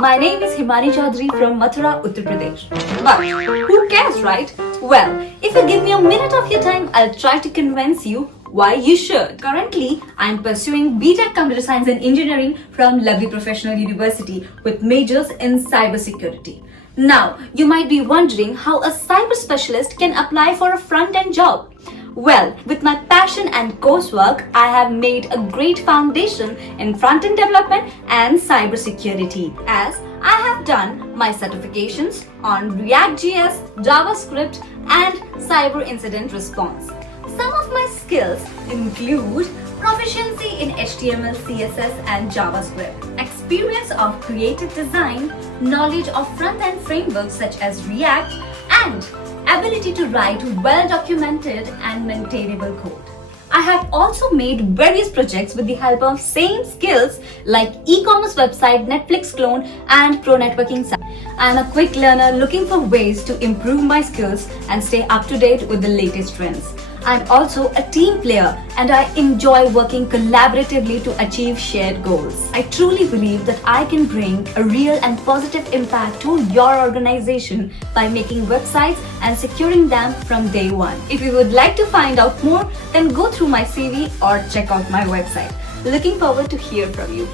My name is HIMANI Chaudhary from Mathura, Uttar Pradesh. But who cares, right? Well, if you give me a minute of your time, I'll try to convince you why you should. Currently, I'm pursuing BTech Computer Science and Engineering from Lovely Professional University with majors in cybersecurity. Now, you might be wondering how a cyber specialist can apply for a front-end job. Well, with my passion and coursework, I have made a great foundation in front-end development and cybersecurity, as I have done my certifications on React.js, JavaScript, and cyber incident response. Some of my skills include proficiency in HTML, CSS, and JavaScript, experience of creative design, knowledge of front-end frameworks such as React, and ability to write well-documented and maintainable code. I have also made various projects with the help of same skills like e-commerce website, Netflix clone, and pro networking site. I'm a quick learner looking for ways to improve my skills and stay up to date with the latest trends. I'm also a team player and I enjoy working collaboratively to achieve shared goals. I truly believe that I can bring a real and positive impact to your organization by making websites and securing them from day one. If you would like to find out more, then go through my CV or check out my website. Looking forward to hear from you.